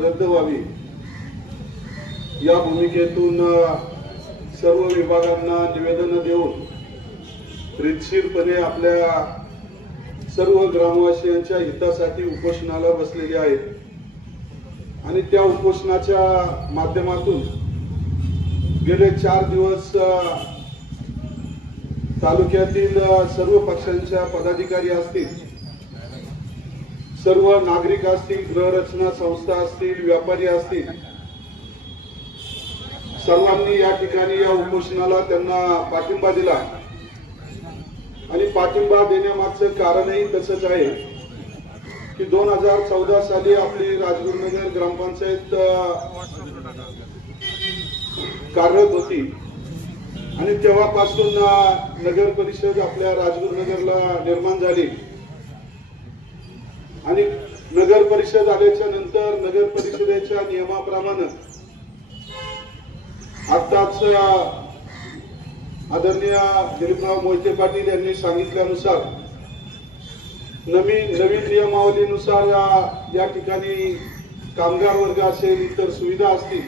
रद्द व्हावी या भूमिकेतून सर्व विभागांना निवेदन देऊन रीतशीरपणे आपल्या सर्व ग्रामवासियांच्या हितासाठी उपोषणाला बसलेले आहेत आणि त्या उपोषणाच्या माध्यमातून गेले 4 दिवस तालुक्यातील सर्व पक्षांच्या पदाधिकारी असतील, सर्व नागरिक असतील, गृहरचना संस्था असतील, व्यापारी असतील, सर्वांनी या ठिकाणी या उपोषणाला त्यांना पाठिंबा दिला आणि पाठिंबा देण्यामागचं कारणही तसंच आहे की 2014 साली आपली राजगुरुनगर ग्रामपंचायत कार्यरत होती आणि तेव्हापासून नगर परिषद आपल्या राजगुरुनगरला निर्माण झाली आणि नगर परिषद आल्याच्या नंतर नगर परिषदेच्या नियमाप्रमाणे आताच आदरणीय दिलीपराव मोहिते पाटील यांनी सांगितल्यानुसार नवीन नियमावलीनुसार या ठिकाणी कामगार वर्ग असेल, इतर सुविधा असतील,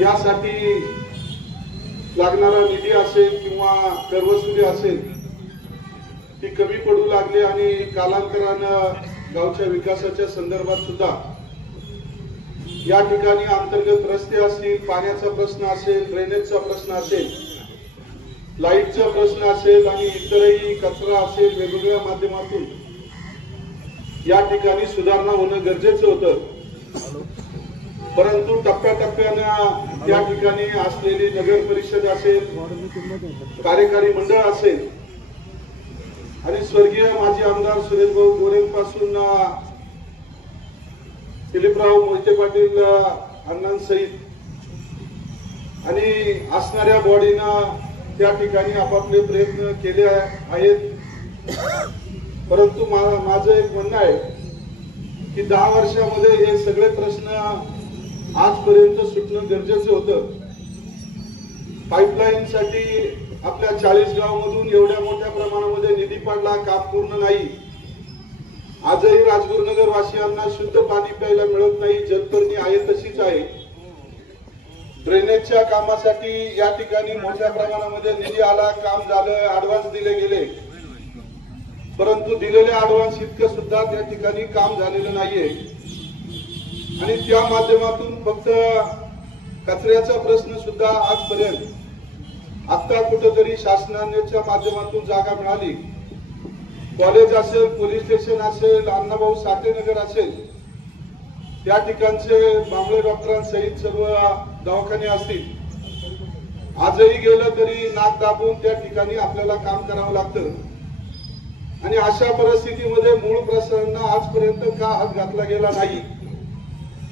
यासाठी लागणारा निधी असेल किंवा करवसुली असेल ती कमी पडू लागली आणि कालांतरानं गावच्या विकासाच्या संदर्भात सुद्धा या ठिकाणी अंतर्गत रस्ते असतील, पाण्याचा प्रश्न असेल, ड्रेनेजचा प्रश्न असेल, लाईटचा प्रश्न असेल आणि इतरही कचरा असेल, वेगवेगळ्या माध्यमातून या ठिकाणी सुधारणा होणं गरजेचं होतं. परंतु टप्प्याटप्प्यानं त्या ठिकाणी असलेली नगर परिषद असेल, कार्यकारी मंडळ असेल आणि स्वर्गीय माजी आमदार सुरेशभाऊ गोरेंपासून दिलीपराव मोहिते पाटील अण्णांसहित आणि असणाऱ्या बॉडीनं त्या ठिकाणी आपापले प्रयत्न केले आहेत. परंतु माझं एक म्हणणं आहे की 10 वर्षामध्ये हे सगळे प्रश्न आजपर्यंत सुटणं गरजेचं होतं. पाईपलाईन साठी आपल्या 40 गावांमधून एवढ्या मोठ्या प्रमाणामध्ये निधी पडला, काम पूर्ण नाही. आजही राजगुरुनगर वासियांना शुद्ध पाणी प्यायला मिळत नाही, जलपर्णी आहे तशीच आहे. ड्रेनेजच्या कामासाठी या ठिकाणी मोठ्या प्रमाणामध्ये निधी आला, काम झालं, ऍडव्हान्स दिले गेले, परंतु दिलेले ऍडव्हान्स इतकं सुद्धा त्या ठिकाणी काम झालेलं नाहीये आणि त्या माध्यमातून फक्त कचऱ्याचा प्रश्न सुद्धा आजपर्यंत आता कुठेतरी शासनाच्या माध्यमातून जागा मिळाली. कॉलेज असेल, पोलीस स्टेशन असेल, अण्णाभाऊ साठे नगर असेल, त्या ठिकाणचे बांबळे डॉक्टरांसहित सर्व दवाखाने असतील, आजही गेलं तरी नाक दाबून त्या ठिकाणी आपल्याला काम करावं लागतं आणि अशा परिस्थितीमध्ये मूळ प्रश्नांना आजपर्यंत का हात घातला गेला नाही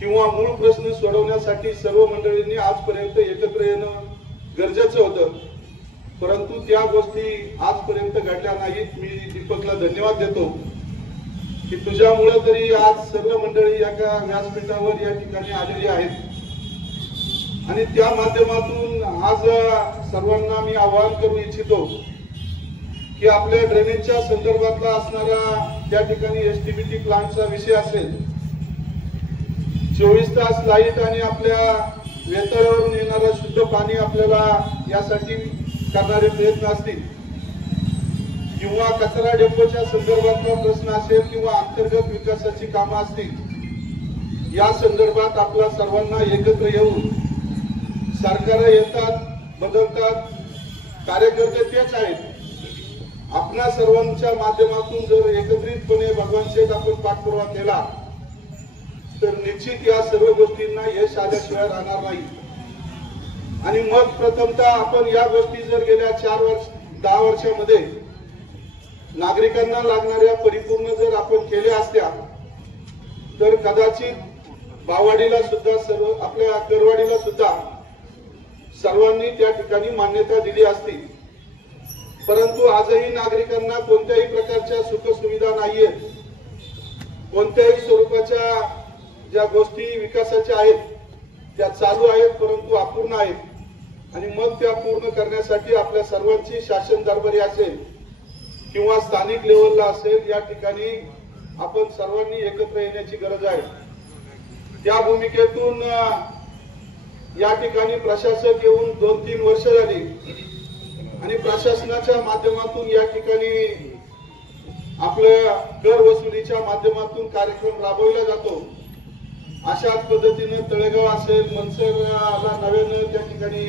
किंवा मूळ प्रश्न सोडवण्यासाठी सर्व मंडळींनी आजपर्यंत एकत्र येणं गरजेचं होतं. परंतु त्या गोष्टी आजपर्यंत घडल्या नाहीत. मी दीपकला धन्यवाद देतो की तुझ्यामुळे तरी आज सर्व मंडळी एका व्यासपीठावर या ठिकाणी आलेली आहेत आणि त्या माध्यमातून आज सर्वांना मी आवाहन करू इच्छितो की आपल्या ड्रेनेजच्या संदर्भातला असणारा त्या ठिकाणी एसटीबीटी प्लांटचा विषय असेल, 24 तास लाईट आणि आपल्या वेतळावरून येणारं शुद्ध पाणी आपल्याला यासाठी करणारे प्रयत्न असतील किंवा कचरा डेपोच्या संदर्भातला प्रश्न असेल किंवा अंतर्गत विकासाची कामं असतील, या संदर्भात आपल्या सर्वांना एकत्र येऊन सरकार येतात, बदलतात, कार्यकर्ते तेच आहेत. आपल्या सर्वांच्या माध्यमातून जर एकत्रितपणे भगवान शेठ आपण पाठपुरावा केला तर निश्चित या सर्व गोष्टींना यश आल्याशिवाय राहणार नाही. आणि मग प्रथमतः आपण या गोष्टी जर गेल्या 10 वर्षामध्ये नागरिकांना लागणाऱ्या परिपूर्ण जर आपण केल्या असत्या तर कदाचित बावाडीला सुद्धा आपल्या करवाडीला सुद्धा सर्वांनी त्या ठिकाणी मान्यता दिली असती. परंतु आजही नागरिकांना कोणत्याही प्रकारच्या सुखसुविधा नाहीयेत, कोणत्याही स्वरूपाच्या ज्या गोष्टी विकासाच्या आहेत त्या चालू आहेत परंतु अपूर्ण आहेत आणि मग त्या पूर्ण करण्यासाठी आपल्या सर्वांची शासन दरबारी असेल किंवा स्थानिक लेवलला असेल या ठिकाणी आपण सर्वांनी एकत्र येण्याची गरज आहे। त्या भूमिकेतून या ठिकाणी प्रशासक येऊन 2-3 वर्ष झाली आणि प्रशासनाच्या माध्यमातून या ठिकाणी आपल्या कर वसुलीच्या माध्यमातून कार्यक्रम राबवला जातो। अशाच पद्धतीने तळेगाव असेल, मनसरला नव्यानं त्या ठिकाणी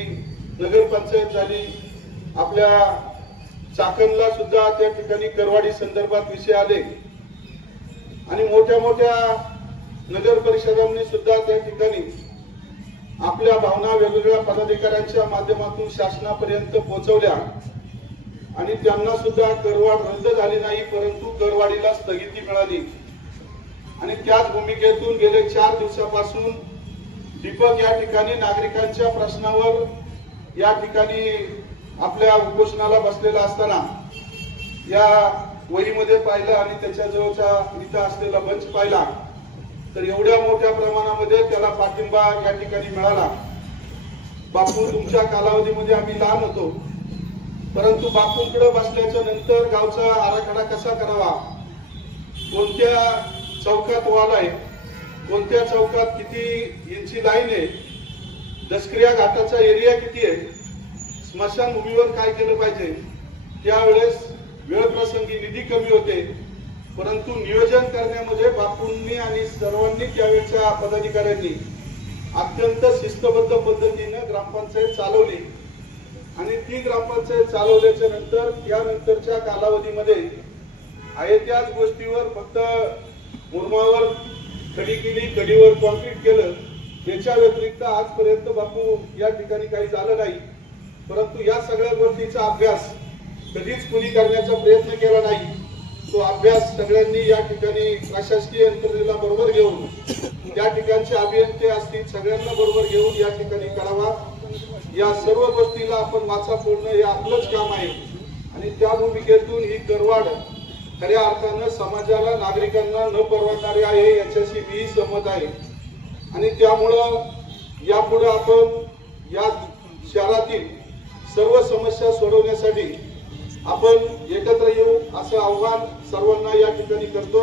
नगरपंचायत झाली, आपल्या चाकणला सुद्धा त्या ठिकाणी करवाडी संदर्भात विषय आले आणि मोठ्या मोठ्या नगर परिषदांनी सुद्धा त्या ठिकाणी आपल्या भावना वेगवेगळ्या पदाधिकाऱ्यांच्या माध्यमातून शासनापर्यंत पोहोचवल्या आणि त्यांना सुद्धा करवाढ रद्द झाली नाही परंतु करवाढीला स्थगिती मिळाली आणि त्याच भूमिकेतून गेले 4 दिवसापासून दीपक या ठिकाणी नागरिकांच्या प्रश्नावर या ठिकाणी आपल्या उपोषणाला बसलेला असताना या वहीमध्ये पाहिलं आणि त्याच्या जवळचा इथं असलेला बंच पाहिला तर एवढ्या मोठ्या प्रमाणामध्ये त्याला पाठिंबा या ठिकाणी मिळाला। बापू तुमच्या कालावधीमध्ये आम्ही लहान होतो परंतु बापूंकडे बसल्याच्या नंतर गावचा आराखडा कसा करावा, कोणत्या चौकात वॉल आहे, कोणत्या चौकात किती इंची लाईन आहे, दसक्रिया घाटाचा एरिया किती आहे, स्मशानभूमीवर काय केलं पाहिजे। त्यावेळेस वेळ प्रसंगी निधी कमी होते परंतु नियोजन करण्यामध्ये बापूंनी आणि सर्वांनी त्यावेळच्या पदाधिकाऱ्यांनी अत्यंत शिस्तबद्ध पद्धतीने ग्रामपंचायत चालवली आणि ती ग्रामपंचायत चालवल्याच्या नंतर त्यानंतरच्या कालावधीमध्ये आहे त्याच गोष्टीवर फक्त मुरमावर खडी केली, कडीवर कॉन्क्रीट केलं, याच्या व्यतिरिक्त आजपर्यंत बापू या ठिकाणी काही झालं नाही। परंतु या सगळ्या गोष्टीचा अभ्यास कधीच कुणी करण्याचा प्रयत्न केला नाही। तो अभ्यास सगळ्यांनी या ठिकाणी प्रशासकीय यंत्रणेला बरोबर घेऊन त्या ठिकाणचे अभियंते असतील सगळ्यांना बरोबर घेऊन या ठिकाणी करावा। या सर्व गोष्टीला आपण वाचा फोडणं हे आपलंच काम आहे आणि त्या भूमिकेतून ही करवाढ खऱ्या अर्थानं समाजाला, नागरिकांना न परवडणारी आहे याच्याशी मी सहमत आहे आणि त्यामुळं यापुढे आपण या शहरातील सर्व समस्या सोडवण्यासाठी आपण एकत्र येऊ असं आव्हान सर्वांना या ठिकाणी करतो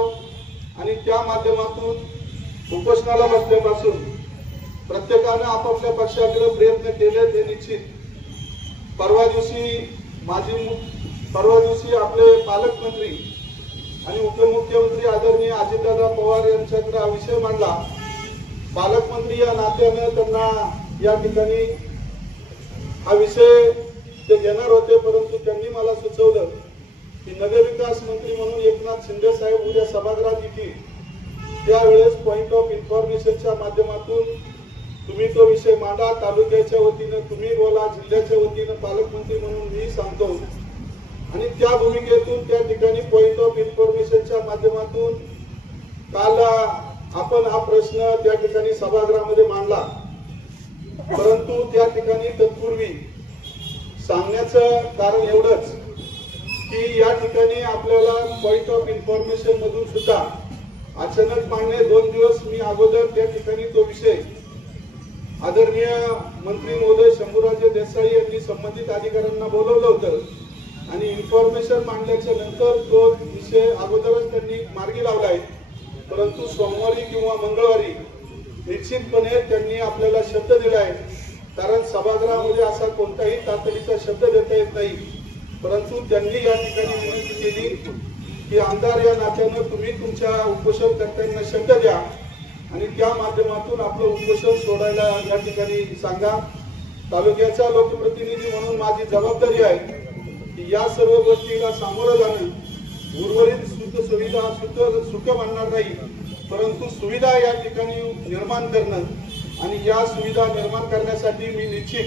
आणि त्या माध्यमातून उपोषणाला बसल्यापासून प्रत्येकाने आपापल्या पक्षाकडे प्रयत्न केले ते निश्चित। परवा दिवशी आपले पालकमंत्री आणि उपमुख्यमंत्री आदरणीय अजितदादा पवार यांच्याकडे हा विषय मांडला। पालकमंत्री या नात्याने त्यांना या ठिकाणी हा विषय ते घेणार होते परंतु त्यांनी मला सुचवलं की नगरविकास मंत्री म्हणून एकनाथ शिंदे साहेब उद्या सभागृहात येतील त्यावेळेस पॉइंट ऑफ इन्फॉर्मेशनच्या माध्यमातून तुम्ही तो विषय मांडा, तालुक्याच्या वतीने तुम्ही बोला, जिल्ह्याच्या वतीने पालकमंत्री म्हणून मी सांगतो आणि त्या भूमिकेतून त्या ठिकाणी पॉइंट ऑफ इन्फॉर्मेशनच्या माध्यमातून काल आपण हा प्रश्न त्या ठिकाणी सभागृहामध्ये मांडला परंतु त्या ठिकाणी तत्पूर्वी सांगण्याचं कारण एवढंच की या ठिकाणी आपल्याला पॉइंट ऑफ इन्फॉर्मेशन मधून सुद्धा अचानक मांडणे 2 दिवस मी अगोदर त्या ठिकाणी तो विषय आदरणीय मंत्री महोदय शंभूराजे देसाई यांनी संबंधित अधिकाऱ्यांना बोलवलं होतं आणि इन्फॉर्मेशन मांडल्याच्या नंतर तो विषय अगोदरच त्यांनी मार्गी लावलाय परंतु सोमवारी किंवा मंगळवारी निश्चितपणे त्यांनी आपल्याला शब्द दिलाय कारण सभागृहामध्ये असा कोणताही तातडीचा शब्द देता येत नाही परंतु त्यांनी या ठिकाणी विनंती केली की आमदार या नात्यानं तुम्ही तुमच्या उपोषणकर्त्यांना शब्द द्या आणि त्या माध्यमातून आपलं उपोषण सोडायला या ठिकाणी सांगा। तालुक्याचा लोकप्रतिनिधी म्हणून माझी जबाबदारी आहे की या सर्व गोष्टीला सामोरं जाणं, उर्वरित सुविधा सुख म्हणणार नाही परंतु सुविधा या ठिकाणी निर्माण करणं आणि या सुविधा निर्माण करण्यासाठी मी निश्चित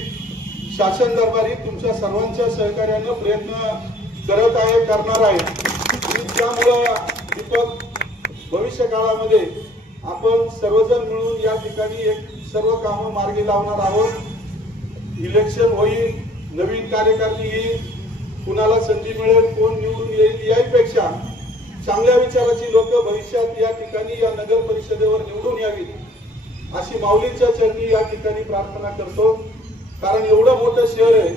शासन दरबारी तुमच्या सर्वांच्या सहकार्याने प्रयत्न करत आहे, करणार आहे आणि त्यामुळं दीपक भविष्य काळामध्ये आपण सर्वजण मिळून या ठिकाणी एक सर्व कामं मार्गी लावणार आहोत। इलेक्शन होईल, नवीन कार्यकारिणी येईल, कुणाला संधी मिळेल, कोण निवडून येईल यापेक्षा चांगल्या विचाराची लोक भविष्यात या ठिकाणी या नगर परिषदेवर निवडून यावीत अशी माऊलींच्या चरणी या ठिकाणी प्रार्थना करतो. कारण एवढं मोठं शहर आहे,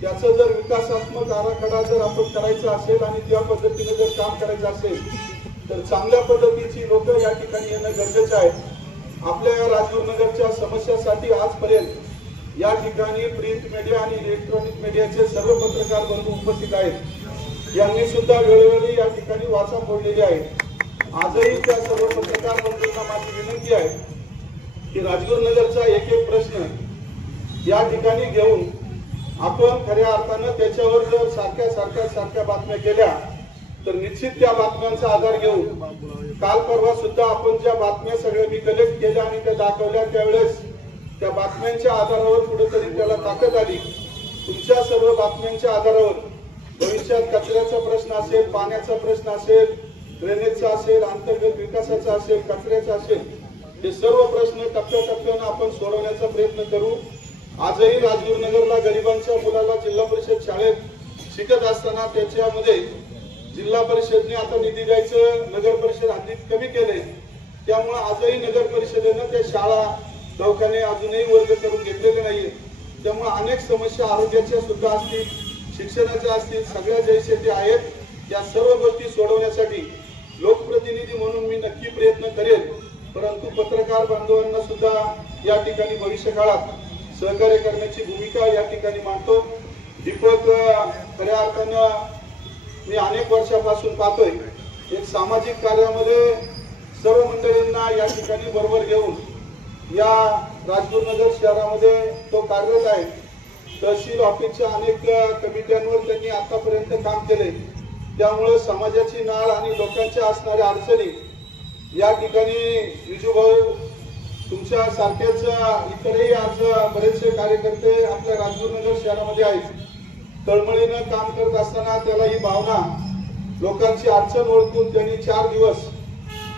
त्याचं जर विकासात्मक आराखडा जर आपण करायचा असेल आणि त्या पद्धतीने जर काम करायचं असेल तर चांगल्या पद्धतीची लोक या ठिकाणी येणं गरजेचं आहे. आपल्या या राजगुरुनगरच्या समस्यासाठी आजपर्यंत या ठिकाणी प्रिंट मीडिया आणि इलेक्ट्रॉनिक मीडियाचे सर्व पत्रकार बंधू उपस्थित आहेत. यांनी सुद्धा वेळोवेळी या ठिकाणी वाचा फोडलेली आहे. आजही त्या सर्व पत्रकार बंधूंना माझी विनंती आहे की राजगुरुनगरचा एक एक प्रश्न या ठिकाणी घेऊन आपण खऱ्या अर्थानं त्याच्यावर जर सारख्या बातम्या केल्या तर निश्चित त्या बातम्यांचा आधार घेऊन काल परवा सुद्धा आपण ज्या बातम्या सगळ्या मी कलेक्ट केल्या आणि त्या दाखवल्या त्यावेळेस त्या बातम्यांच्या आधारावर कुठेतरी त्याला ताकद आली. तुमच्या सर्व बातम्यांच्या आधारावर भविष्यात कचऱ्याचा प्रश्न असेल, पाण्याचा प्रश्न असेल, ड्रेनेजचा असेल, अंतर्गत विकासाचा असेल, कचऱ्याचा असेल, हे सर्व प्रश्न टप्प्याटप्प्यानं आपण सोडवण्याचा प्रयत्न करू. आजही राजगुरुनगरला गरिबांच्या मुलाला जिल्हा परिषद शाळेत शिकत असताना त्याच्यामध्ये जिल्हा परिषदने आता निधी द्यायचं नगर परिषद हद्दीत कमी केलंय. त्यामुळे आजही नगर परिषदेनं त्या शाळा दवाखाने अजूनही वर्ग करून घेतलेले नाहीये. त्यामुळे अनेक समस्या आरोग्याच्या सुद्धा असतील, शिक्षणाच्या असतील, सगळ्या जैसे ते आहेत. या सर्व गोष्टी सोडवण्यासाठी लोकप्रतिनिधी म्हणून मी नक्की प्रयत्न करेन. परंतु पत्रकार बांधवांना सुद्धा या ठिकाणी भविष्य काळात सहकार्य करण्याची भूमिका या ठिकाणी मांडतो. दीपक खऱ्या अर्थानं मी अनेक वर्षापासून पाहतोय, एक सामाजिक कार्यामध्ये सर्व मंडळींना या ठिकाणी बरोबर घेऊन या राजगुरुनगर शहरामध्ये तो कार्यरत आहे. तहसील ऑफिसच्या अनेक कमिट्यांवर त्यांनी आतापर्यंत काम केले. त्यामुळे समाजाची नाळ आणि लोकांच्या असणाऱ्या अडचणी या ठिकाणी विजूभाऊ तुमच्या सारखेच इतरही आज बरेचसे कार्यकर्ते आपल्या राजगुरुनगर शहरामध्ये आहेत. तळमळीनं काम करत असताना त्याला ही भावना लोकांची अडचण ओळखून त्यांनी 4 दिवस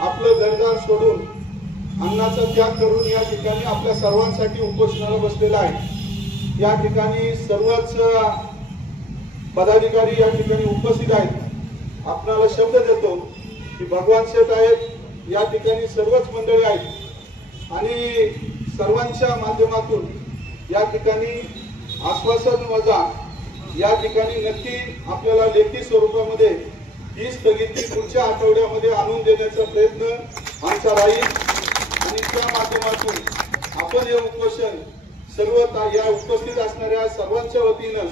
आपलं घरदार सोडून अन्नाचा त्याग करून या ठिकाणी आपल्या सर्वांसाठी उपोषणाला बसलेला आहे. या ठिकाणी सर्वच पदाधिकारी या ठिकाणी उपस्थित आहेत. आपणाला शब्द देतो की भगवान शेठ आहेत, या ठिकाणी सर्वच मंडळी आहेत आणि सर्वांच्या माध्यमातून या ठिकाणी आश्वासन वजा या ठिकाणी नक्की आपल्याला लेखी स्वरूपामध्ये ही स्थगिती पुढच्या आठवड्यामध्ये आणून देण्याचा प्रयत्न आमचा राहील. आणि त्या माध्यमातून आपण हे उपोषण सर्व या उपस्थित असणाऱ्या सर्वांच्या वतीनं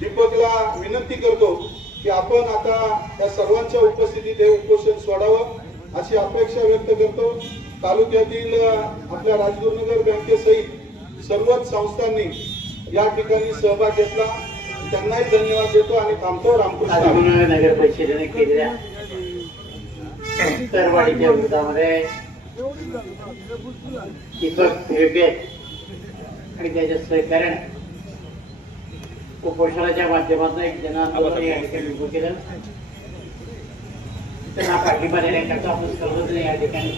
दीपकला विनंती करतो की आपण आता या सर्वांच्या उपस्थितीत हे उपोषण सोडावं अशी अपेक्षा व्यक्त करतो. तालुक्यातील आपल्या राजगुरुनगर बँकेसहित सर्वच संस्थांनी या ठिकाणी सहभाग घेतला, त्यांनाही धन्यवाद देतो आणि थांबतो. रामकृष्ण. नगर परिषदेने केलेल्या तरवाडीच्या विरोधामध्ये दीपक हिरगे आणि त्याच्या सहकार्याने उपोषणाच्या माध्यमातून एक जनआंदोलन या ठिकाणी उभं केलं. त्यांना पाठिंबा देण्याकरता आपण सर्वजण या ठिकाणी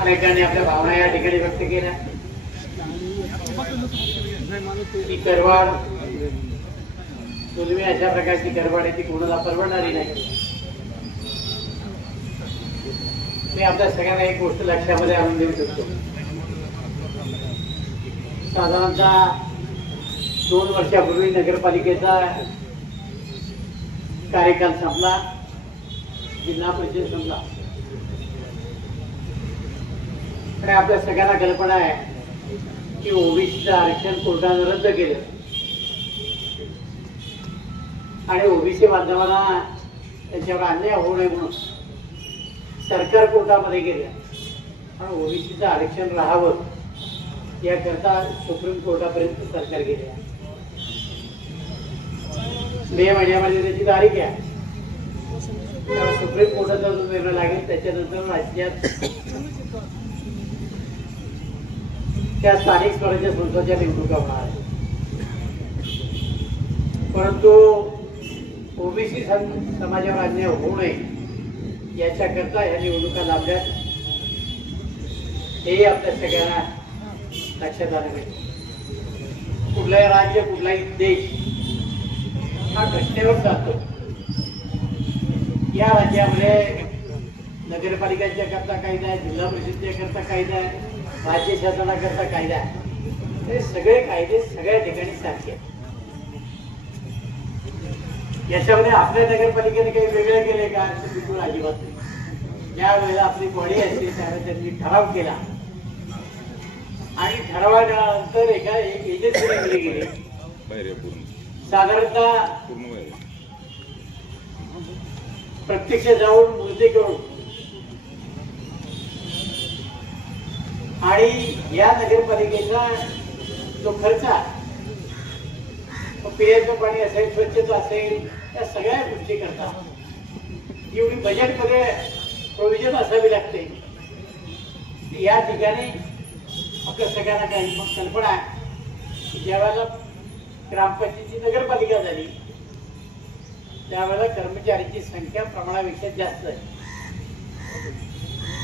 अनेकांनी आपल्या भावना या ठिकाणी व्यक्त केल्या. ही करवाढ पूर्वी अशा प्रकारची करवाढ आहे ती कोणाला परवडणारी नाही. मी आपल्या सगळ्यांना एक गोष्ट लक्षामध्ये आणून देऊ शकतो. साधारणतः 2 वर्षापूर्वी नगरपालिकेचा कार्यकाल संपला, जिल्हा परिषद संपला आणि आपल्या सगळ्यांना कल्पना आहे की ओबीसीचं आरक्षण कोर्टाने रद्द केलं आणि ओबीसी बांधवांना त्यांच्यावर अन्याय होऊ नये म्हणून सरकार कोर्टामध्ये गेलं आणि ओबीसीचं आरक्षण राहावं याकरता सुप्रीम कोर्टापर्यंत सरकार गेले. मे महिन्यामध्ये त्याची तारीख आहे. सुप्रीम कोर्टाचा जो निर्णय लागेल त्याच्यानंतर राज्यात त्या स्थानिक स्वराज्य संस्थांच्या निवडणुका होणार आहेत. परंतु ओबीसी समाजावर अन्याय होऊ नये याच्याकरता ह्या निवडणुका लाभल्या हे आपल्या सगळ्यांना लक्षात आलं पाहिजे. कुठलाही राज्य कुठलाही देश हा घटनेवर जातो या राज्यामध्ये नगरपालिकांच्या करता कायदा आहे, जिल्हा परिषदेच्या करता कायदा आहे, राज्य शासनाकरता कायदा आहे. हे सगळे कायदे सगळ्या ठिकाणी सारखे आहेत. याच्यामध्ये आपल्या नगरपालिकेने काही वेगळे केले का असं बिलकुल अजिबात नाही. ज्या वेळेला आपली बॉडी असते त्यावेळेला त्यांनी ठराव केला आणि ठरावानंतर एक एजन्सी नेमली गेली. साधारणतः प्रत्यक्ष जाऊन मोजणी करून आणि या नगरपालिकेचा जो खर्च आहे, पिण्याचं पाणी असेल, स्वच्छता असेल, या सगळ्या गोष्टी करतात एवढी बजेटमध्ये प्रोव्हिजन असावी लागते. या ठिकाणी आपल्या सगळ्यांना काही कल्पना आहे की ज्यावेळेला ग्रामपंचायतीची नगरपालिका झाली त्यावेळेला कर्मचाऱ्यांची संख्या प्रमाणापेक्षा जास्त आहे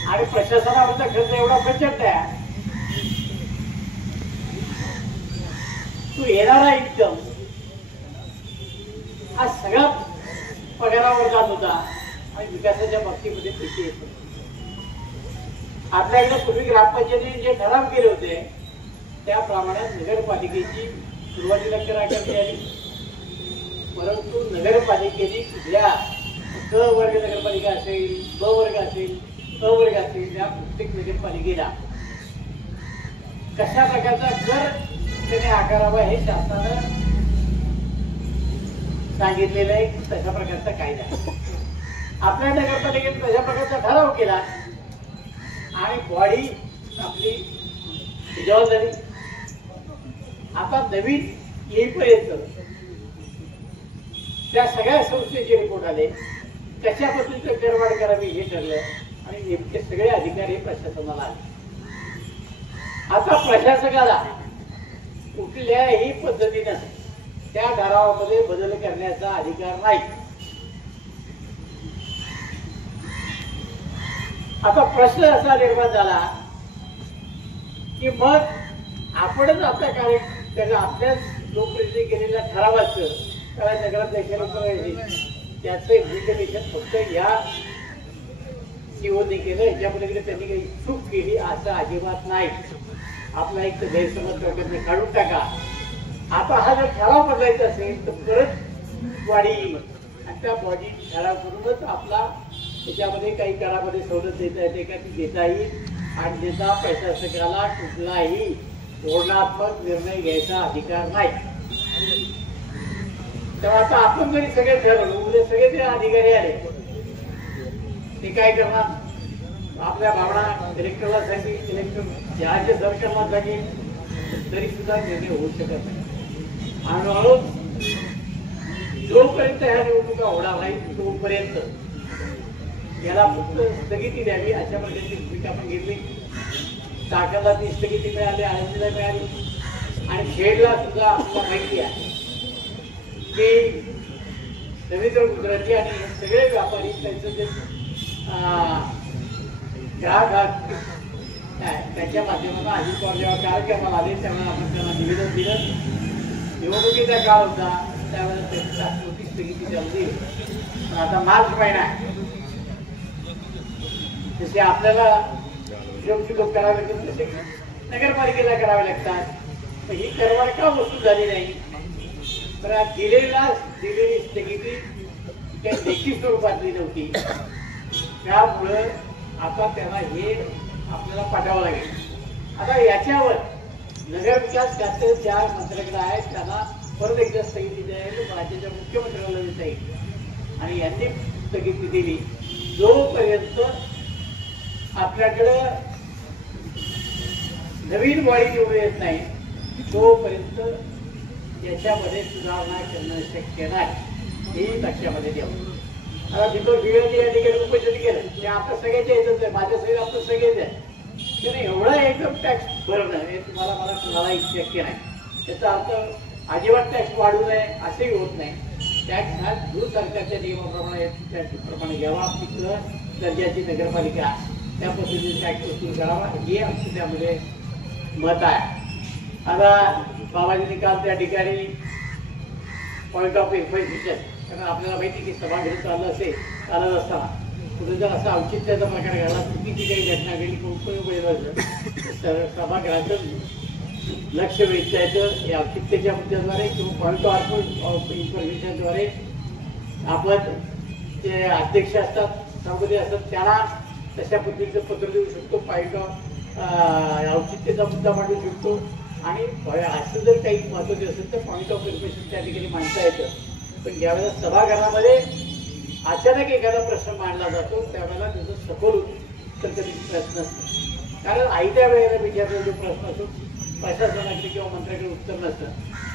आणि प्रशासनावरचा खर्च एवढा प्रचंड आहे. तो येणारा इन्कम हा सगळा पगारावर जात होता आणि विकासाच्या बाबतीमध्ये पैसे येत होते. आपल्याकडे पूर्वी ग्रामपंचायतीने जे ठराव केले होते त्याप्रमाणे नगरपालिकेची सुरुवातीला करा करते आली, परंतु नगरपालिकेने कुठल्या क वर्ग नगरपालिका असेल, ब वर्ग असेल, अ वर्ग असेल, त्या प्रत्येक नगरपालिकेला कशा प्रकारचा कर त्याने आकारावा हे शासनानं सांगितलेलं आहे. तशा प्रकारचा कायदा आहे. आपल्या नगरपालिकेने तशा प्रकारचा ठराव केला आणि बॉडी आपली डिझॉल्व झाली. आता नवीन येईपर्यंत त्या सगळ्या संस्थेचे रिपोर्ट आले, कशा पद्धतीचं करवाढ करावी हे ठरलं आणि नेमके सगळे अधिकारी प्रशासनाला आले. आता प्रशासकाला कुठल्याही पद्धतीनं त्या ठरावामध्ये बदल करण्याचा अधिकार नाही. आता प्रश्न असा निर्माण झाला की मग आपणच आपल्या त्याला आपल्याच लोकप्रतिनिधी केलेल्या ठरावाचं त्याला नगराध्यक्षाला करायचे त्याचं इम्प्लिमेंटेशन फक्त या सीओने केलं. याच्यामध्ये त्यांनी काही चूक केली असं अजिबात नाही. आपला एक गैरसमज डोक्यातून काढून टाका. आता हा जर ठराव बदलायचा असेल तर परत बॉडी येईल आणि त्या बॉडी ठराव करूनच आपला त्याच्यामध्ये काही करामध्ये सवलत देता येते का ती देता येईल आणि त्याचा प्रशासकाला कुठलाही धोरणात्मक निर्णय घ्यायचा अधिकार नाही. तेव्हा आता आपण जरी सगळे ठरवलं उद्या सगळे ते अधिकारी आले ते काय करणार, आपल्या भावना कलेक्टरला सांगेल, कलेक्टर राज्य सरकारला सांगेल, तरी सुद्धा निर्णय होऊ शकत नाही. हळूहळू जोपर्यंत ह्या निवडणुका होणार नाही तोपर्यंत याला फक्त स्थगिती द्यावी अशा प्रकारची भूमिका आपण घेतली. चाकणला ती स्थगिती मिळाली, आळंदीला मिळाली आणि खेडला सुद्धा आपल्याला माहिती आहे की रवींद्र गुजराती आणि सगळे व्यापारी त्यांचं जे ग्राहक त्याच्या माध्यमातून अजित पवार जेव्हा कार्यक्रमाला आले त्यावेळेला आपण त्यांना निवेदन दिलं. निवडणुकीचा काळ होता त्यावेळेला त्यांची तात्पुरती स्थगिती झाली. पण आता मार्च महिना आहे, जसे आपल्याला हिशोब करावे लागतात तसे नगरपालिकेला करावे लागतात. ही करवाढ का वसूल झाली नाही तर दिलेली स्थगिती त्या लेखी स्वरूपातली नव्हती. त्यामुळं आता त्यांना हे आपल्याला पाठवावं लागेल. आता याच्यावर नगरविकास खाते ज्या मंत्र्याकडे आहे त्यांना परत एकदा स्थगिती द्यायला राज्याच्या मुख्यमंत्र्याला देता येईल आणि यांनी स्थगिती दिली जोपर्यंत आपल्याकडं नवीन बॉडी निवडून येत नाही तोपर्यंत याच्यामध्ये सुधारणा करणं शक्य नाही हे लक्षामध्ये द्यावं. आता दीपक भिवंडी या ठिकाणी उपस्थित केलं ते आपल्या सगळ्याच्या येतच आहे, माझ्या सगळं आपलं सगळेच आहे. त्याने एवढा एकदम टॅक्स भरणं हे तुम्हाला मला कुणालाही शक्य नाही. त्याचा अर्थ अजिबात टॅक्स वाढू नये असंही होत नाही. टॅक्स हा दूर सरकारच्या नियमाप्रमाणे त्याप्रमाणे घ्यावा. तिथं दर्जाची नगरपालिका त्या पद्धतीने टॅक्स वसूल करावा हे आमचं त्यामध्ये मत आहे. आता बाबाजींनी काल त्या ठिकाणी पॉइंट ऑफ इन्फॉर्मेशन कारण आपल्याला माहिती की सभागृह चालत असताना कुठे जर असा औचित्याचा प्रकार घडला, चुकीची काही घटना घडली, उपयोग सभागृहाचं लक्ष वेधता येतं या औचित्याच्या मुद्द्याद्वारे किंवा पॉईंट ऑफ इन्फॉर्मेशनद्वारे. आपण जे अध्यक्ष असतात, सभापती असतात, त्यांना तशा पद्धतीचं पत्र देऊ शकतो, पॉईंट ऑफ औचित्याचा मुद्दा मांडू शकतो. आणि असं जर काही महत्त्वाचं असेल तर पॉईंट ऑफ इन्फॉर्मेशन त्या ठिकाणी मांडता येतं. पण ज्यावेळेला सभागृहामध्ये अचानक एखादा प्रश्न मांडला जातो त्यावेळेला त्याचं सखोल उत्तर कधी प्रश्न नसतं. कारण आयत्या वेळेला विचारलेला जो प्रश्न असतो प्रशासनाकडे किंवा मंत्र्याकडे उत्तर नसतं.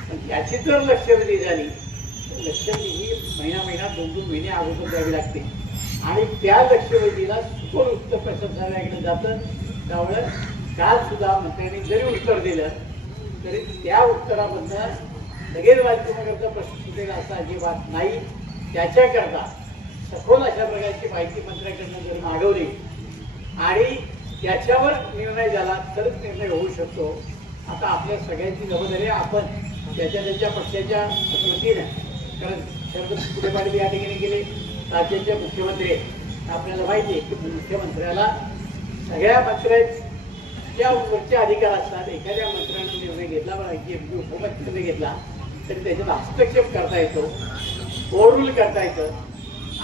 पण याची जर लक्षवेधी झाली तर लक्षवेधी ही महिना 2 महिने अगोदर द्यावी लागते आणि त्या लक्षवेधीला सखोल उत्तर प्रशासनाकडे जातं. त्यामुळे काल सुद्धा मंत्र्यांनी जरी उत्तर दिलं तरी त्या उत्तरामधनं लगेच राजकारणाकरता प्रश्न सुटेल असा अजिबात नाही. त्याच्याकरता सखोल अशा प्रकारची माहिती मंत्र्याकडनं जर मागवली आणि त्याच्यावर निर्णय झाला तरच निर्णय होऊ शकतो. आता आपल्या सगळ्यांची जबाबदारी आपण त्याच्या पक्षाच्या वतीनं, कारण शरद फुले पाटील या ठिकाणी गेले, राज्याचे मुख्यमंत्री आपल्याला माहिती आहे की मुख्यमंत्र्याला सगळ्या मंत्र्यांच्या वरचे अधिकार असतात. एखाद्या मंत्र्याने निर्णय घेतला, उपमुख्यमंत्री घेतला तरी त्याच्यात हस्तक्षेप करता येतो, ओव्हररूल करता येतं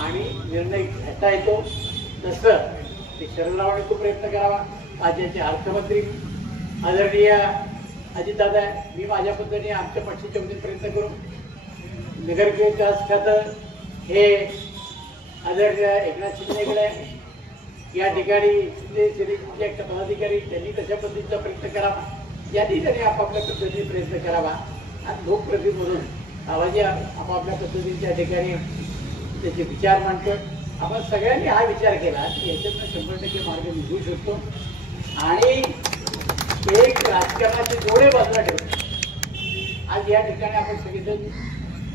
आणि निर्णय घेता येतो. तसं ते शरदरावांनी तो प्रयत्न करावा. राज्याचे अर्थमंत्री आदरणीय अजितदादा, मी माझ्या पद्धतीने आमच्या पक्षाच्या वतीने प्रयत्न करू. नगरविकास खातं हे आदरणीय एकनाथ शिंदेकडे, या ठिकाणी शिंदे पदाधिकारी त्यांनी तशा पद्धतीचा प्रयत्न करावा. यांनी त्यांनी आपापल्या पद्धतीने प्रयत्न करावा आणि लोकप्रतिनिधी म्हणून आवाजी आपापल्या पद्धतीच्या ठिकाणी त्याचे विचार मांडतो. आपण सगळ्यांनी हा विचार केला की याच्यातनं 100% मार्ग निघू शकतो आणि एक राजकारणाचे जोडे बाजूला ठेवतो. आज या ठिकाणी आपण सगळेजण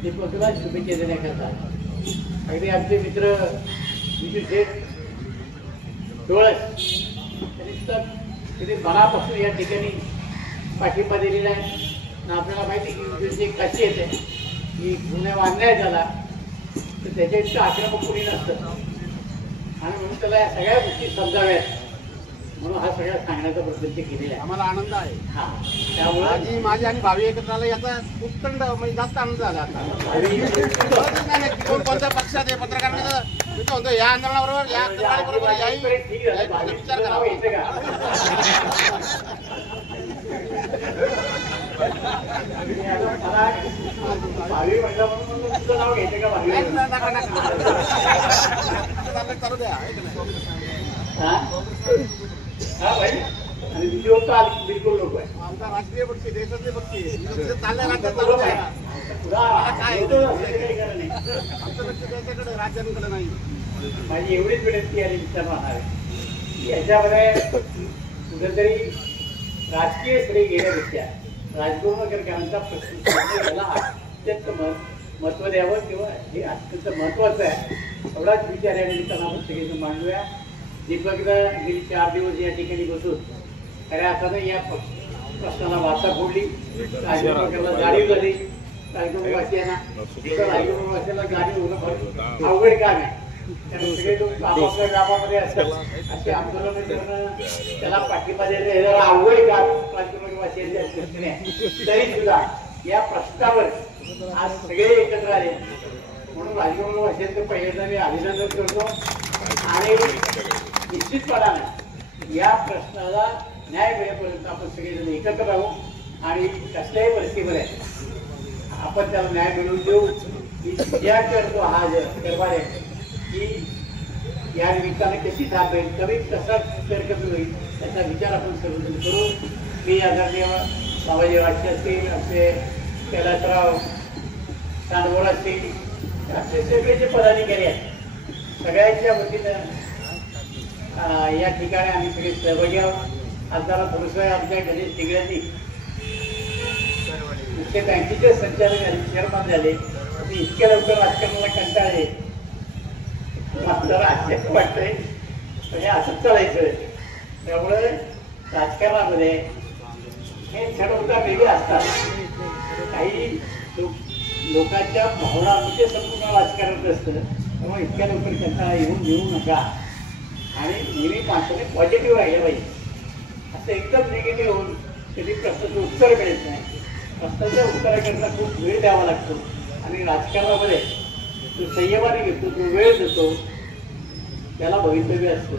दीपकला शुभेच्छा देण्याकरता अगदी आमचे मित्र विजू शेठ डोळस त्यांनी मनापासून या ठिकाणी पाठिंबा दिलेला आहे. आपल्याला माहिती की विजूची एक कशी येते की गुन्हा अन्याय झाला तर त्याच्या इतकं आक्रमक कोणी नसतं आणि म्हणून त्याला या सगळ्या गोष्टी समजाव्यात म्हणून हा सगळ्या सांगण्याचा प्रयत्न केलेला आहे. आम्हाला आनंद आहे. हा, त्यामुळे माझी माझी आणि भावी एकत्र आला याचा उत्तंड म्हणजे जास्त आनंद झाला. कोणत्या पक्षात आहे पत्रकार मी तो म्हणतो या आंदोलनाबरोबर या बरोबर याही विचार करावा. भावी म्हटलं म्हणून तुझं नाव घ्यायचं का? भावी करू द्या. हा भाई, आणि विजय तर बिलकुल लोक आहे. आमचा राष्ट्रीय पक्षी, देशातले पक्षी चालल्या राज्यात बरोबर चालू आहे. काय आमचं लक्ष त्याच्याकडे राज्यांकडे नाही. माझी एवढीच विनंती आणि विचार राहणार आहे की याच्यामध्ये कुठेतरी राजकीय श्रेय घेण्यापेक्षा राजगुरुनगरकरांचा प्रश्न याला अत्यंत महत्त्व द्यावं किंवा हे अत्यंत महत्त्वाचं आहे. एवढाच विचार या निमित्तानं आपण सगळेजण मांडूया. दीपकनं गेली 4 दिवस या ठिकाणी बसून खऱ्या अर्थानं या प्रश्नाला वाचा फोडली. राजगुरुनगरला जाणीव झाली. राजगुरुवासियांना राजगुरुवासियांना जाणीव होणं अवघड काम आहे. कारण सगळे लोक आपापल्या गावामध्ये असतात असे आंदोलन करणं, त्याला पाठिंबा देणं हे जरा अवघड काम राजगुरुवासियांच्या दृष्टीने. तरी सुद्धा या प्रश्नावर आज सगळे एकत्र आले म्हणून राजगुरुवासियांचं पहिल्यांदा मी अभिनंदन करतो आणि निश्चितपणाने या प्रश्नाला न्याय मिळेपर्यंत आपण सगळेजण एकत्र राहू आणि कसल्याही परिस्थितीमध्ये आपण त्याला न्याय मिळवून देऊ. या करतो हा दरबार आहे की या निमित्ताने कशी थांबेल, कमीत कसा तर कमी होईल त्याचा विचार आपण सर्वजण करू. मी आदरणीय बाबाजी वाटचे असतील, आमचे कैलासराव सांडवड असतील, असे सगळे जे पदाधिकारी आहेत सगळ्यांच्या वतीनं या ठिकाणी आम्ही सगळे सहभागी आहोत. आज जरा थोडंसं आमच्या गणेश तिगड्यांनी मुख्य बँकेचे संचालक झाले, चेअरमन झाले, मी इतक्या लवकर राजकारणाला कंटाळले. मात्र आश्चर्य वाटतंय पण हे असंच चालायचं. त्यामुळे राजकारणामध्ये हे चढ उतार वेगळे असतात. काही लोकांच्या भावना म्हणजे संपूर्ण राजकारण असतं. त्यामुळे इतक्या लवकर कंटाळा येऊ नका आणि नेहमी माणसाने पॉझिटिव्ह राहिलं पाहिजे. असं एकदम निगेटिव्ह होऊन कधी प्रश्नाचं उत्तर मिळत नाही. प्रश्नाच्या उत्तराकरता खूप वेळ द्यावा लागतो आणि राजकारणामध्ये जो संयमाने घेतो, जो वेळ देतो, त्याला भवितव्य असतं.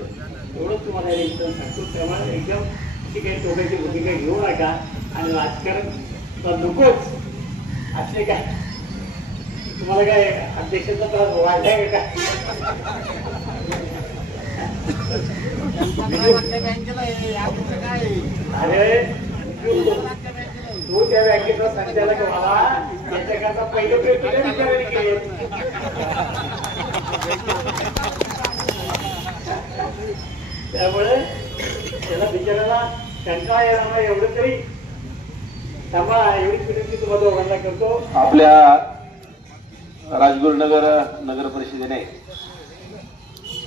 एवढंच तुम्हाला एकदम सांगतो. त्यामुळे एकदम अशी काही टोकाची भूमिका घेऊ नका आणि राजकारण तर नकोच असे काय. तुम्हाला काय अध्यक्षाचा त्रास वाढलाय का? अरे तू त्या बँकेचा संचालक व्हावा त्याच्याकरता पहिलं पेपर विचारायला केले. त्यामुळे त्याला बिचारायला कंटाळा येणार एवढं तरी त्यामुळे एवढीच विनंती तुम्हाला दोघांना करतो. आपल्या राजगुरुनगर नगर परिषदेने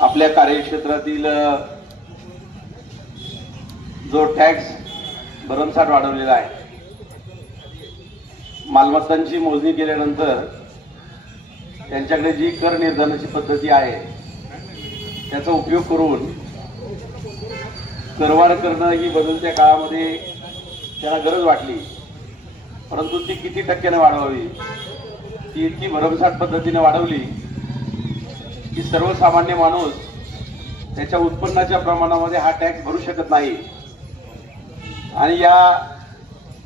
आपल्या कार्यक्षेत्रातील जो टॅक्स भरमसाठ वाढवलेला आहे, मालमत्तांची मोजणी केल्यानंतर त्यांच्याकडे जी कर निर्धारणाची पद्धती आहे त्याचा उपयोग करून करवाढ करणं ही बदलत्या काळामध्ये त्यांना गरज वाटली. परंतु ती किती टक्क्याने वाढवावी, ती इतकी भरमसाठ पद्धतीने वाढवली की सर्वसामान्य माणूस त्याच्या उत्पन्नाच्या प्रमाणामध्ये हा टॅक्स भरू शकत नाही. आणि या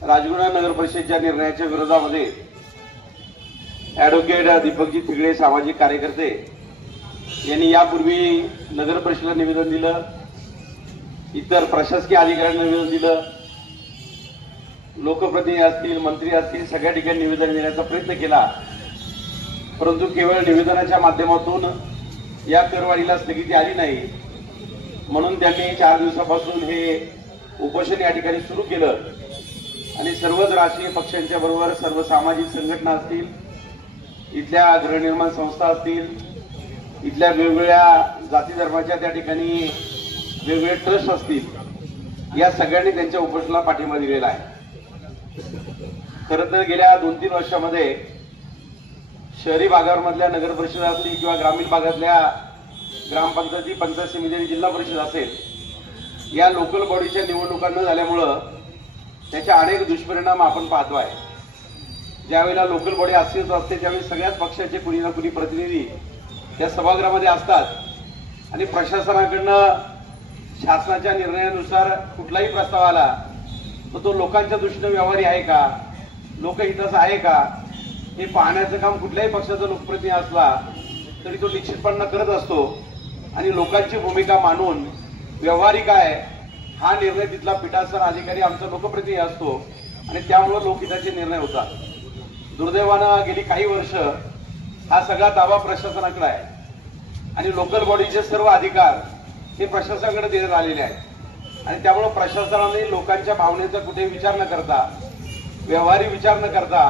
राजगुरू नगर परिषदेच्या निर्णयाच्या विरोधामध्ये ॲडव्होकेट दीपकजी तिगडे सामाजिक कार्यकर्ते यांनी यापूर्वी नगर परिषदेला निवेदन दिलं, इतर प्रशासकीय अधिकाऱ्यांना निवेदन दिलं, लोकप्रतिनिधी असतील, मंत्री असतील, सगळ्या ठिकाणी निवेदन देण्याचा प्रयत्न केला. परंतु केवळ निवेदनाच्या माध्यमातून या करवाढीला स्थगिती आली नाही. म्हणून त्यांनी 4 दिवसापासून हे उपोषण या ठिकाणी सुरू केलं आणि सर्वच राजकीय पक्षांच्या बरोबर सर्व सामाजिक संघटना असतील, इथल्या गृहनिर्माण संस्था असतील, इथल्या वेगवेगळ्या जाती धर्माच्या त्या ठिकाणी वेगवेगळे ट्रस्ट असतील, या सगळ्यांनी त्यांच्या उपोषणाला पाठिंबा दिलेला आहे. खरं तर गेल्या 2-3 वर्षामध्ये शहरी भागामधल्या नगर परिषद असतील किंवा ग्रामीण भागातल्या ग्रामपंचायती, पंचायत समिती आणि जिल्हा परिषद असेल, या लोकल बॉडीच्या निवडणुका न झाल्यामुळं त्याचे अनेक दुष्परिणाम आपण पाहतोय. ज्यावेळेला लोकल बॉडी अस्तित्वात असते त्यावेळी सगळ्याच पक्षाचे कुणी ना कुणी प्रतिनिधी त्या सभागृहामध्ये असतात आणि प्रशासनाकडनं शासनाच्या निर्णयानुसार कुठलाही प्रस्ताव आला तर तो लोकांच्या दृष्टीने व्यवहारी आहे का, लोकहिताचा आहे का, हे पाहण्याचं काम कुठल्याही पक्षाचा लोकप्रतिनिधी असला तरी तो निश्चितपणे करत असतो. आणि लोकांची भूमिका मानून व्यवहारिक आहे हा निर्णय तिथला पीठासन अधिकारी आमचा लोकप्रतिनिधी असतो आणि त्यामुळे लोकहिताचे निर्णय होतात. दुर्दैवानं गेली काही वर्ष हा सगळा ताबा प्रशासनाकडे आहे आणि लोकल बॉडीचे सर्व अधिकार हे प्रशासनाकडे देण्यात आलेले आहेत. आणि त्यामुळे प्रशासनाने लोकांच्या भावनेचा कुठे विचार न करता, व्यवहारी विचार न करता,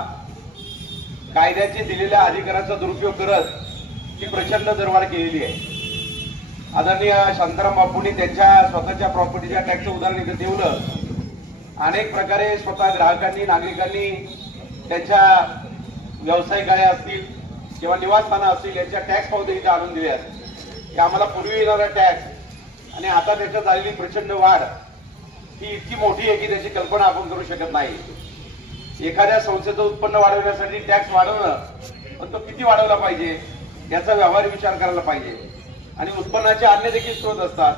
कायद्याचे दिलेल्या अधिकाराचा दुरुपयोग करत ती प्रचंड दरवाढ केलेली आहे. आदरणीय शांताराम बापूंनी त्यांच्या स्वतःच्या प्रॉपर्टीच्या टॅक्सचं उदाहरण इथे ठेवलं. अनेक प्रकारे स्वतः ग्राहकांनी, नागरिकांनी त्यांच्या व्यावसायिक गाड्या असतील किंवा निवासस्थानं असतील यांच्या टॅक्स पावत्या इथे आणून दिल्यात की आम्हाला पूर्वी येणारा टॅक्स आणि आता त्याच्यात झालेली प्रचंड वाढ ही इतकी मोठी आहे की त्याची कल्पना आपण करू शकत नाही. एखाद्या संस्थेचं उत्पन्न वाढवण्यासाठी टॅक्स वाढवणं, पण तो किती वाढवला पाहिजे याचा व्यवहारी विचार करायला पाहिजे. आणि उत्पन्नाचे अन्य देखील स्रोत असतात,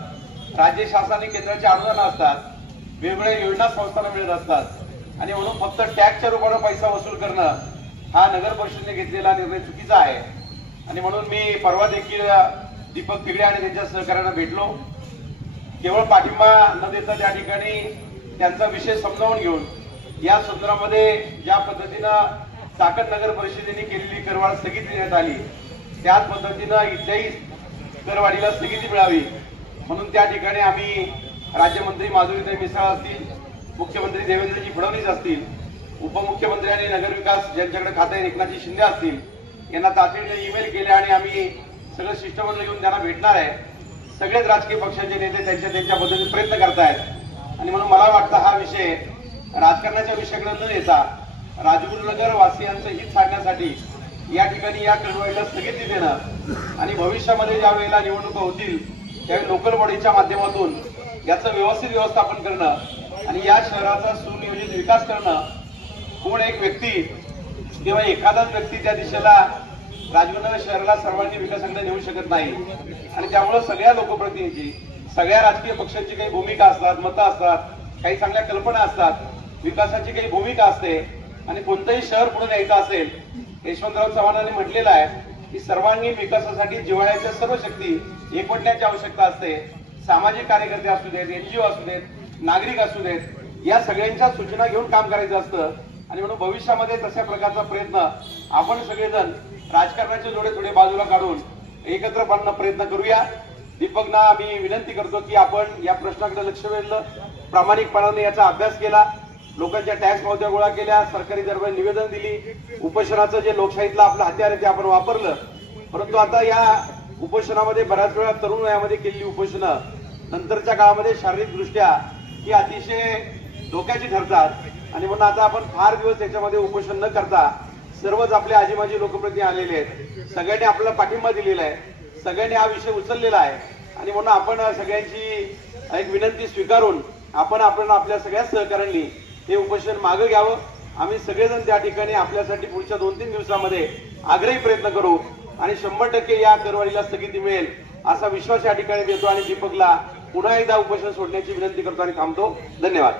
राज्य शासन आणि केंद्राची अनुदानं असतात, वेगवेगळ्या योजना संस्थांना मिळत असतात आणि म्हणून फक्त टॅक्सच्या रूपाने पैसा वसूल करणं हा नगर परिषदेने घेतलेला निर्णय चुकीचा आहे. आणि म्हणून मी परवा देखील दीपक तिगडे आणि त्यांच्या सहकार्यांना भेटलो. केवळ पाठिंबा न देता त्या ठिकाणी त्यांचा विषय समजावून घेऊन या सत्रामध्ये ज्या पद्धतीनं चाकण नगर परिषदेने केलेली करवाढ स्थगित देण्यात आली त्याच पद्धतीनं इथल्याही करवाढीला स्थगिती मिळावी म्हणून त्या ठिकाणी आम्ही राज्यमंत्री माधुरीताई मिसाळ असतील, मुख्यमंत्री देवेंद्रजी फडणवीस असतील, उपमुख्यमंत्री आणि नगरविकास ज्यांच्याकडे खातं आहे एकनाथजी शिंदे असतील यांना तातडीने ईमेल केले आणि आम्ही सगळं शिष्टमंडळ घेऊन त्यांना भेटणार आहे. सगळेच राजकीय पक्षाचे नेते त्यांच्या पद्धतीने प्रयत्न करतायत आणि म्हणून मला वाटतं हा विषय राजकारणाच्या विषयाकडे न येता राजगुरुनगर वासियांचं हित साधण्यासाठी या ठिकाणी या क्रमवारीला स्थगिती देणं आणि भविष्यामध्ये ज्या वेळेला निवडणुका होतील त्यावेळी लोकल बॉडीच्या माध्यमातून याचं व्यवस्थित व्यवस्थापन करणं आणि या शहराचा सुनियोजित विकास करणं कोण एक व्यक्ती किंवा एखादाच व्यक्ती त्या दिशेला राजगुरुनगर शहराला सर्वांनी विकासाकडे नेऊ शकत नाही आणि त्यामुळे सगळ्या लोकप्रतिनिधींची सगळ्या राजकीय पक्षांची काही भूमिका असतात, मतं असतात, काही चांगल्या कल्पना असतात, विकासाची काही भूमिका असते आणि कोणतंही शहर पुढे न्यायचं असेल यशवंतराव चव्हाणांनी म्हटलेलं आहे की सर्वांगीण विकासासाठी जिव्हाळ्याच्या सर्व शक्ती एकवटण्याची आवश्यकता असते. सामाजिक कार्यकर्ते असू देत, NGO असू देत, नागरिक असू देत, या सगळ्यांच्या सूचना घेऊन काम करायचं असतं आणि म्हणून भविष्यामध्ये तशा प्रकारचा प्रयत्न आपण सगळेजण राजकारणाचे जोडे थोडे बाजूला काढून एकत्रपणे प्रयत्न करूया. दीपकना मी विनंती करतो की आपण या प्रश्नाकडे लक्ष वेधलं, प्रामाणिकपणाने याचा अभ्यास केला, लोकांच्या टॅक्स पावत्या गोळा केल्या, सरकारी दरबार निवेदन दिली, उपोषणाचं जे लोकशाहीतलं आपलं हत्यार आहे ते आपण वापरलं. परंतु आता या उपोषणामध्ये बऱ्याच वेळा तरुण वयामध्ये केलेली उपोषणं नंतरच्या काळामध्ये शारीरिकदृष्ट्या ही अतिशय धोक्याची ठरतात आणि म्हणून आता आपण फार दिवस त्याच्यामध्ये उपोषण न करता सर्वच आपले आजीमाजी लोकप्रतिनिधी आलेले आहेत, सगळ्यांनी आपला पाठिंबा दिलेला आहे, सगळ्यांनी हा विषय उचललेला आहे आणि म्हणून आपण सगळ्यांची एक विनंती स्वीकारून आपण आपल्या सगळ्या सहकाऱ्यांनी हे उपोषण मागे घ्यावं. आम्ही सगळेजण त्या ठिकाणी आपल्यासाठी पुढच्या 2-3 दिवसामध्ये आग्रही प्रयत्न करू आणि 100% या करवाढीला स्थगिती मिळेल असा विश्वास या ठिकाणी देतो आणि दीपकला पुन्हा एकदा उपोषण सोडण्याची विनंती करतो आणि थांबतो. धन्यवाद.